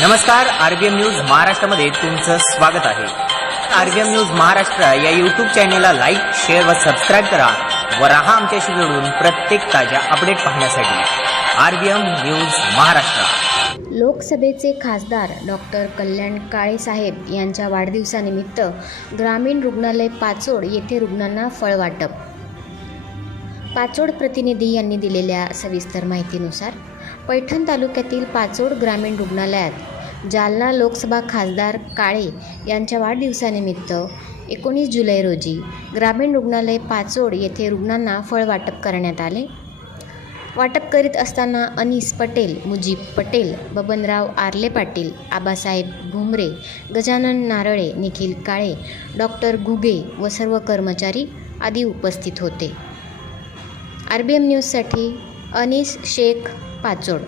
नमस्कार RBM news महाराष्ट्रामध्ये तुमचं स्वागत आहे. आरबीएम न्यूज महाराष्ट्र या युट्यूब चॅनेलला लाईक शेअर व सबस्क्राईब करा व राहा आमच्याशी जोडून प्रत्येक ताज्या अपडेट पाहण्यासाठी. RBM news Maharashtra. लोकसभेचे खासदार डॉक्टर कल्याण काळे साहेब यांच्या वाढदिवसानिमित्त ग्रामीण रुग्णालय पाचोड येथे रुग्णांना फळ वाटप. पाचोड प्रतिनिधी यांनी दिलेल्या सविस्तर माहितीनुसार पैठण तालुक्यातील पाचोड ग्रामीण रुग्णालयात जालना लोकसभा खासदार काळे यांच्या वाढदिवसानिमित्त एकोणीस जुलै रोजी ग्रामीण रुग्णालय पाचोड येथे रुग्णांना फळ वाटप करण्यात आले. वाटप करीत असताना अनीस पटेल मुजीब पटेल बबनराव आर्ले पाटील आबासाहेब भुमरे गजानन नारळे निखिल काळे डॉक्टर घुगे व सर्व कर्मचारी आदी उपस्थित होते. आर बी एम न्यूजसाठी अनीस शेख पाचोड.